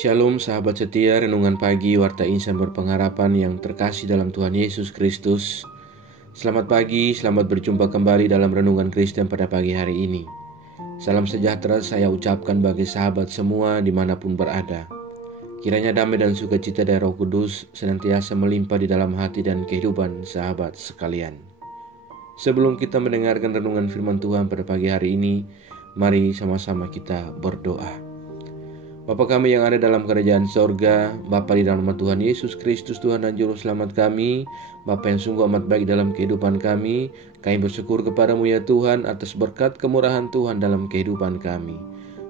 Shalom sahabat setia, renungan pagi Warta Insan Berpengharapan yang terkasih dalam Tuhan Yesus Kristus. Selamat pagi, selamat berjumpa kembali dalam Renungan Kristen pada pagi hari ini. Salam sejahtera saya ucapkan bagi sahabat semua dimanapun berada. Kiranya damai dan sukacita dari Roh Kudus senantiasa melimpah di dalam hati dan kehidupan sahabat sekalian. Sebelum kita mendengarkan renungan firman Tuhan pada pagi hari ini, mari sama-sama kita berdoa. Bapa kami yang ada dalam kerajaan sorga, Bapa di dalam nama Tuhan Yesus Kristus, Tuhan dan Juru Selamat kami, Bapa yang sungguh amat baik dalam kehidupan kami bersyukur kepadamu ya Tuhan atas berkat kemurahan Tuhan dalam kehidupan kami.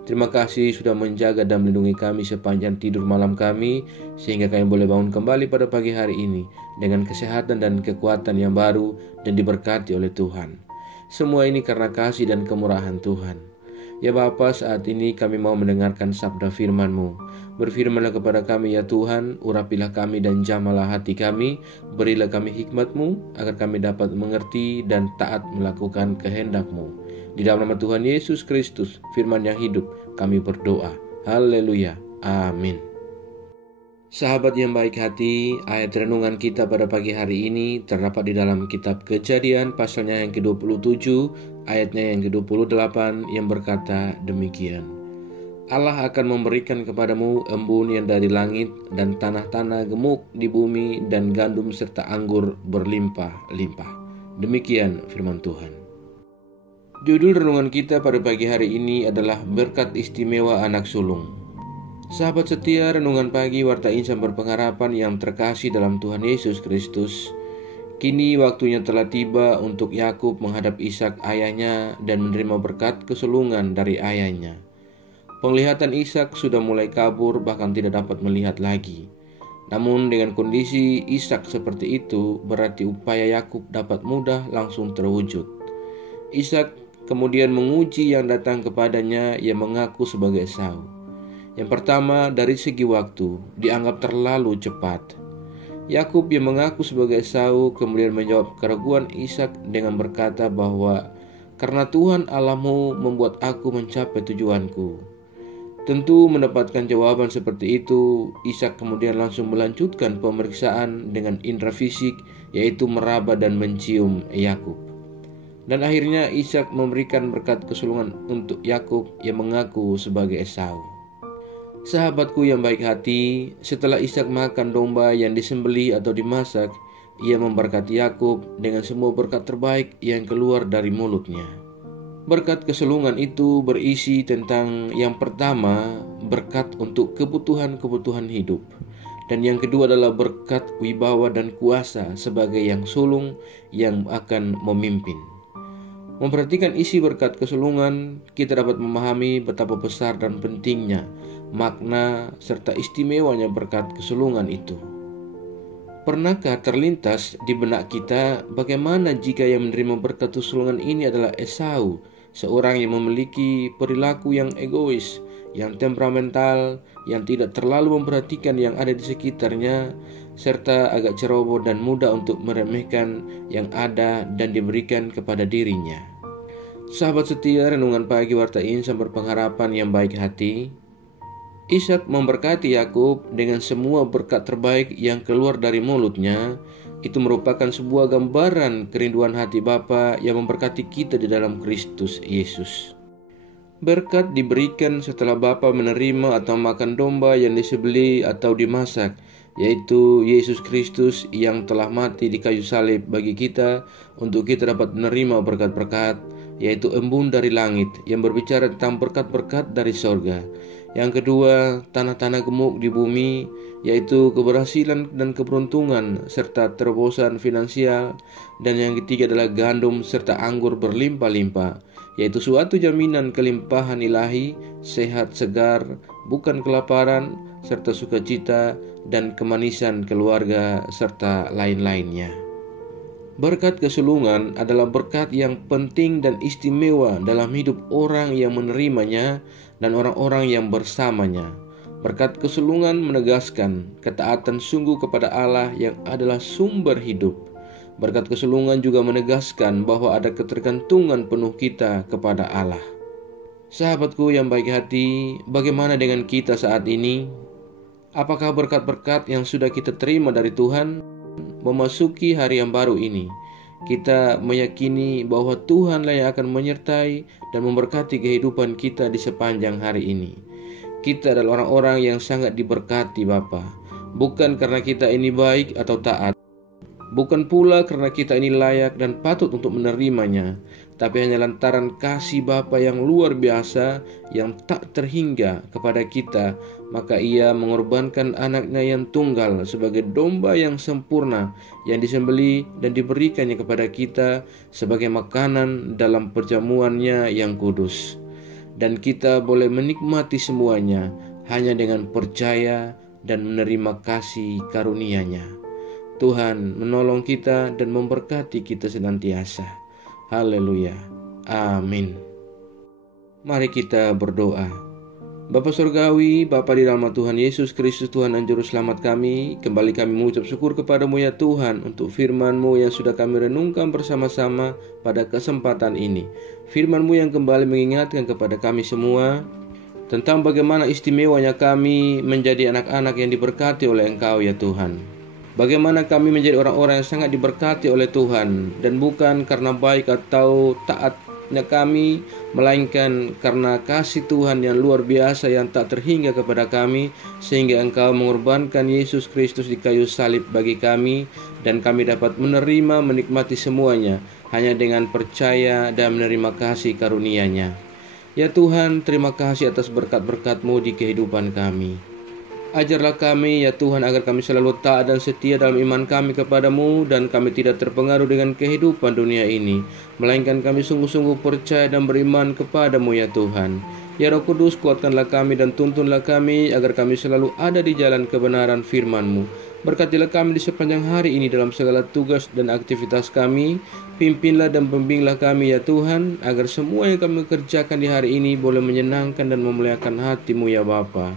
Terima kasih sudah menjaga dan melindungi kami sepanjang tidur malam kami, sehingga kami boleh bangun kembali pada pagi hari ini dengan kesehatan dan kekuatan yang baru dan diberkati oleh Tuhan. Semua ini karena kasih dan kemurahan Tuhan. Ya Bapa, saat ini kami mau mendengarkan sabda firman-Mu. Berfirmanlah kepada kami ya Tuhan, urapilah kami dan jamalah hati kami, berilah kami hikmat-Mu, agar kami dapat mengerti dan taat melakukan kehendak-Mu. Di dalam nama Tuhan Yesus Kristus, firman yang hidup, kami berdoa. Haleluya. Amin. Sahabat yang baik hati, ayat renungan kita pada pagi hari ini terdapat di dalam kitab Kejadian pasalnya yang ke-27, ayatnya yang ke-28 yang berkata demikian. Allah akan memberikan kepadamu embun yang dari langit dan tanah-tanah gemuk di bumi dan gandum serta anggur berlimpah-limpah. Demikian firman Tuhan. Judul renungan kita pada pagi hari ini adalah berkat istimewa anak sulung. Sahabat setia, renungan pagi Warta Insan Berpengharapan yang terkasih dalam Tuhan Yesus Kristus. Kini waktunya telah tiba untuk Yakub menghadap Ishak ayahnya dan menerima berkat kesulungan dari ayahnya. Penglihatan Ishak sudah mulai kabur, bahkan tidak dapat melihat lagi. Namun dengan kondisi Ishak seperti itu, berarti upaya Yakub dapat mudah langsung terwujud. Ishak kemudian menguji yang datang kepadanya yang mengaku sebagai Esau. Yang pertama, dari segi waktu, dianggap terlalu cepat. Yakub yang mengaku sebagai Esau kemudian menjawab keraguan Ishak dengan berkata bahwa karena Tuhan Allahmu membuat aku mencapai tujuanku. Tentu mendapatkan jawaban seperti itu, Ishak kemudian langsung melanjutkan pemeriksaan dengan indera fisik, yaitu meraba dan mencium Yakub. Dan akhirnya Ishak memberikan berkat kesulungan untuk Yakub yang mengaku sebagai Esau. Sahabatku yang baik hati, setelah Ishak makan domba yang disembelih atau dimasak, ia memberkati Yakub dengan semua berkat terbaik yang keluar dari mulutnya. Berkat kesulungan itu berisi tentang yang pertama, berkat untuk kebutuhan-kebutuhan hidup. Dan yang kedua adalah berkat wibawa dan kuasa sebagai yang sulung yang akan memimpin. Memperhatikan isi berkat kesulungan, kita dapat memahami betapa besar dan pentingnya makna serta istimewanya berkat kesulungan itu. Pernahkah terlintas di benak kita bagaimana jika yang menerima berkat kesulungan ini adalah Esau, seorang yang memiliki perilaku yang egois, yang temperamental, yang tidak terlalu memperhatikan yang ada di sekitarnya, serta agak ceroboh dan mudah untuk meremehkan yang ada dan diberikan kepada dirinya. Sahabat setia, renungan pagi Warta Insan Berpengharapan yang baik hati, Ishak memberkati Yakub dengan semua berkat terbaik yang keluar dari mulutnya. Itu merupakan sebuah gambaran kerinduan hati Bapa yang memberkati kita di dalam Kristus Yesus. Berkat diberikan setelah Bapa menerima atau makan domba yang disembelih atau dimasak, yaitu Yesus Kristus yang telah mati di kayu salib bagi kita untuk kita dapat menerima berkat-berkat, yaitu embun dari langit yang berbicara tentang berkat-berkat dari sorga. Yang kedua, tanah-tanah gemuk di bumi, yaitu keberhasilan dan keberuntungan serta terobosan finansial. Dan yang ketiga adalah gandum serta anggur berlimpah-limpah, yaitu suatu jaminan kelimpahan ilahi, sehat segar, bukan kelaparan, serta sukacita dan kemanisan keluarga serta lain-lainnya. Berkat kesulungan adalah berkat yang penting dan istimewa dalam hidup orang yang menerimanya dan orang-orang yang bersamanya. Berkat kesulungan menegaskan ketaatan sungguh kepada Allah yang adalah sumber hidup. Berkat kesulungan juga menegaskan bahwa ada ketergantungan penuh kita kepada Allah. Sahabatku yang baik hati, bagaimana dengan kita saat ini? Apakah berkat-berkat yang sudah kita terima dari Tuhan memasuki hari yang baru ini? Kita meyakini bahwa Tuhanlah yang akan menyertai dan memberkati kehidupan kita di sepanjang hari ini. Kita adalah orang-orang yang sangat diberkati Bapa, bukan karena kita ini baik atau taat, bukan pula karena kita ini layak dan patut untuk menerimanya, tapi hanya lantaran kasih Bapa yang luar biasa yang tak terhingga kepada kita, maka Ia mengorbankan anaknya yang tunggal sebagai domba yang sempurna yang disembelih dan diberikannya kepada kita sebagai makanan dalam perjamuannya yang kudus. Dan kita boleh menikmati semuanya hanya dengan percaya dan menerima kasih karunia-Nya. Tuhan menolong kita dan memberkati kita senantiasa. Haleluya. Amin. Mari kita berdoa. Bapa Surgawi, Bapa di dalam Tuhan Yesus Kristus, Tuhan dan Juru Selamat kami, kembali kami mengucap syukur kepada-Mu ya Tuhan untuk firman-Mu yang sudah kami renungkan bersama-sama pada kesempatan ini. Firman-Mu yang kembali mengingatkan kepada kami semua tentang bagaimana istimewanya kami menjadi anak-anak yang diberkati oleh Engkau ya Tuhan. Bagaimana kami menjadi orang-orang yang sangat diberkati oleh Tuhan, dan bukan karena baik atau taatnya kami, melainkan karena kasih Tuhan yang luar biasa yang tak terhingga kepada kami, sehingga Engkau mengorbankan Yesus Kristus di kayu salib bagi kami, dan kami dapat menerima menikmati semuanya hanya dengan percaya dan menerima kasih karunia-Nya. Ya Tuhan, terima kasih atas berkat-berkat-Mu di kehidupan kami. Ajarlah kami ya Tuhan agar kami selalu taat dan setia dalam iman kami kepadamu, dan kami tidak terpengaruh dengan kehidupan dunia ini, melainkan kami sungguh-sungguh percaya dan beriman kepadamu ya Tuhan. Ya Roh Kudus, kuatkanlah kami dan tuntunlah kami agar kami selalu ada di jalan kebenaran firman-Mu. Berkatilah kami di sepanjang hari ini dalam segala tugas dan aktivitas kami. Pimpinlah dan bimbinglah kami ya Tuhan, agar semua yang kami kerjakan di hari ini boleh menyenangkan dan memuliakan hati-Mu ya Bapa.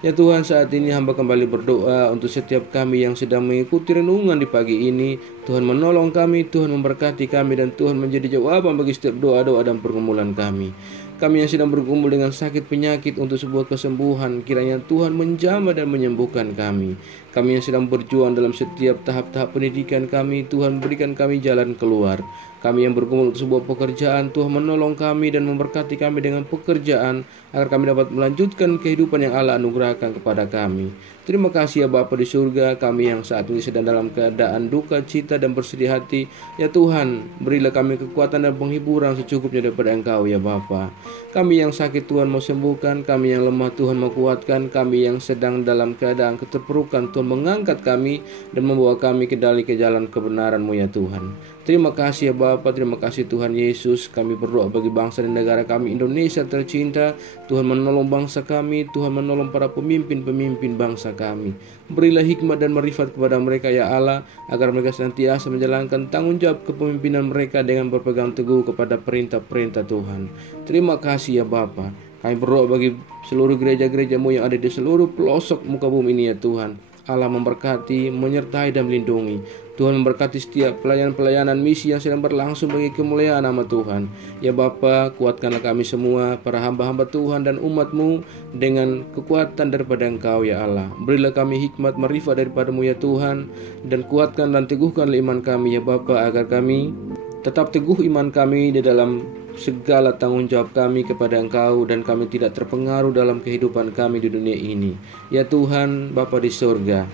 Ya Tuhan, saat ini hamba kembali berdoa untuk setiap kami yang sedang mengikuti renungan di pagi ini. Tuhan menolong kami, Tuhan memberkati kami, dan Tuhan menjadi jawaban bagi setiap doa-doa dan pergumulan kami. Kami yang sedang bergumul dengan sakit penyakit untuk sebuah kesembuhan, kiranya Tuhan menjamah dan menyembuhkan kami. Kami yang sedang berjuang dalam setiap tahap-tahap pendidikan kami, Tuhan berikan kami jalan keluar. Kami yang bergumul untuk sebuah pekerjaan, Tuhan menolong kami dan memberkati kami dengan pekerjaan, agar kami dapat melanjutkan kehidupan yang Allah anugerahkan kepada kami. Terima kasih ya Bapa di surga, kami yang saat ini sedang dalam keadaan duka cita dan bersedih hati. Ya Tuhan, berilah kami kekuatan dan penghiburan secukupnya daripada Engkau ya Bapa. Kami yang sakit Tuhan mau sembuhkan, kami yang lemah Tuhan mau kuatkan, kami yang sedang dalam keadaan keterpurukan Tuhan mengangkat kami dan membawa kami ke jalan kebenaran-Mu ya Tuhan. Terima kasih ya Bapa, terima kasih Tuhan Yesus. Kami berdoa bagi bangsa dan negara kami Indonesia tercinta. Tuhan menolong bangsa kami, Tuhan menolong para pemimpin-pemimpin bangsa kami. Berilah hikmat dan marifat kepada mereka ya Allah, agar mereka senantiasa menjalankan tanggung jawab kepemimpinan mereka dengan berpegang teguh kepada perintah-perintah Tuhan. Terima kasih ya Bapa. Kami berdoa bagi seluruh gereja-gereja-Mu yang ada di seluruh pelosok muka bumi ini ya Tuhan. Allah memberkati, menyertai dan melindungi. Tuhan memberkati setiap pelayanan misi yang sedang berlangsung bagi kemuliaan nama Tuhan. Ya Bapa, kuatkanlah kami semua, para hamba-hamba Tuhan dan umat-Mu dengan kekuatan daripada Engkau ya Allah. Berilah kami hikmat marifat daripada-Mu ya Tuhan, dan kuatkan dan teguhkanlah iman kami ya Bapa, agar kami tetap teguh iman kami di dalam segala tanggung jawab kami kepada Engkau, dan kami tidak terpengaruh dalam kehidupan kami di dunia ini. Ya Tuhan, Bapa di surga,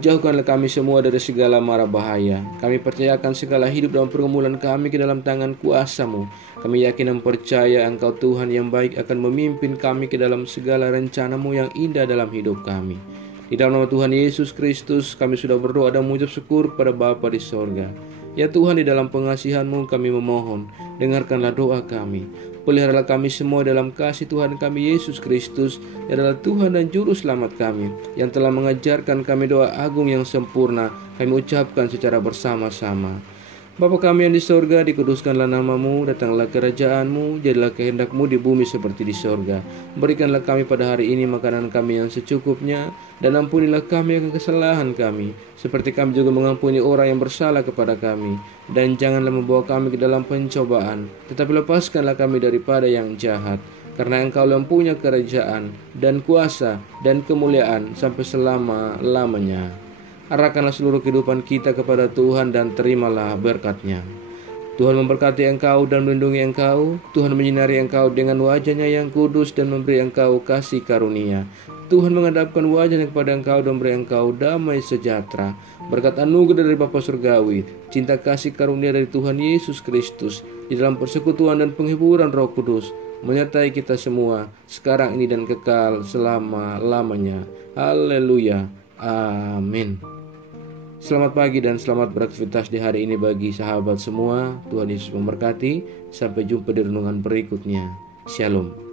jauhkanlah kami semua dari segala mara bahaya. Kami percayakan segala hidup dan pergumulan kami ke dalam tangan kuasa-Mu. Kami yakin dan percaya Engkau Tuhan yang baik akan memimpin kami ke dalam segala rencana-Mu yang indah dalam hidup kami. Di dalam nama Tuhan Yesus Kristus kami sudah berdoa dan mengucap syukur pada Bapa di sorga. Ya Tuhan, di dalam pengasihan-Mu kami memohon, dengarkanlah doa kami. Peliharalah kami semua dalam kasih Tuhan kami Yesus Kristus, yang adalah Tuhan dan Juru Selamat kami, yang telah mengajarkan kami doa agung yang sempurna. Kami ucapkan secara bersama-sama. Bapa kami yang di sorga, dikuduskanlah nama-Mu, datanglah kerajaan-Mu, jadilah kehendak-Mu di bumi seperti di sorga. Berikanlah kami pada hari ini makanan kami yang secukupnya, dan ampunilah kami akan kesalahan kami, seperti kami juga mengampuni orang yang bersalah kepada kami. Dan janganlah membawa kami ke dalam pencobaan, tetapi lepaskanlah kami daripada yang jahat. karena Engkau yang punya kerajaan dan kuasa dan kemuliaan sampai selama-lamanya. Arahkanlah seluruh kehidupan kita kepada Tuhan dan terimalah berkat-Nya. Tuhan memberkati engkau dan melindungi engkau. Tuhan menyinari engkau dengan wajah-Nya yang kudus dan memberi engkau kasih karunia. Tuhan menghadapkan wajah-Nya kepada engkau dan memberi engkau damai sejahtera. Berkat anugerah dari Bapa Surgawi, cinta kasih karunia dari Tuhan Yesus Kristus, di dalam persekutuan dan penghiburan Roh Kudus, menyertai kita semua, sekarang ini dan kekal selama-lamanya. Haleluya. Amin. Selamat pagi dan selamat beraktivitas di hari ini bagi sahabat semua. Tuhan Yesus memberkati. Sampai jumpa di renungan berikutnya. Shalom.